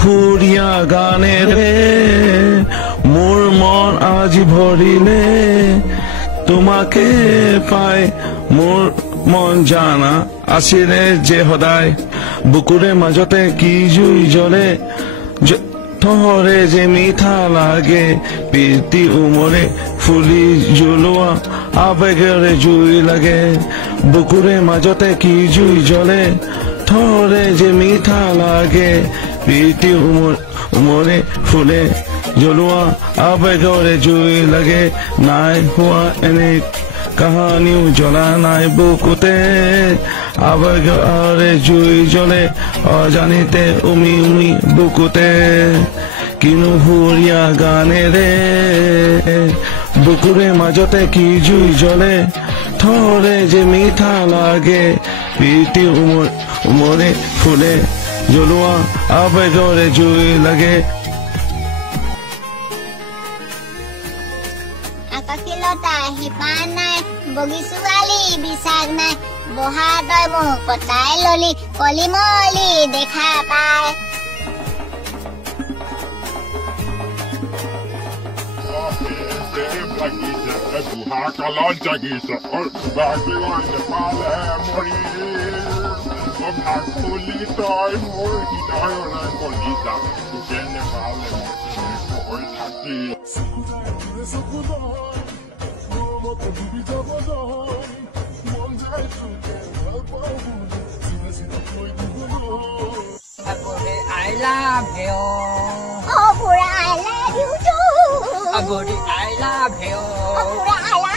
সুৰীয়া গানেৰে মোৰ মন আজি ভৰিলে তোমাকে পাই মোৰ মন জানা আছিলে যে সদায় বুকুৰে মাজতে কি জুই জ্বলে থৰে যে মিঠা লাগে প্ৰীতি উমৰে ফুলি জ্বলোৱা আবেগেৰে জুই লাগে বুকুৰে মাজতে কি জুই জ্বলে থৰে যে মিঠা লাগে প্ৰীতি উমৰে ফুলে জ্বলোৱা আবেগেৰে জুই লাগে নাই হোৱা এনে কাহানিও জ্বলা নাই বুকুতে আবেগেৰে জুই জ্বলে অজানিতে উমি উমি বুকুতে কিনো সুৰীয়া গানেৰে বুকুৰে মাজতে কি জুই জ্বলে থৰে যে মিঠা লাগে প্ৰীতি উমৰে ফুলে জ্বলোৱা আবেগেৰে জুই লাগে আকাশীলতা শিপা নাই বগী ছোৱালী বিচাৰ নাই বহা তই মোক পতাই ললি কলি মলি দেখা পায় Buhakalan jagisa or bagi on the pala mori of nakuli toy more hitayo na kolita to get the pala or taki I love you. Oh, Pura, I love you too. Aguri, I love you. Oh, Pura, I love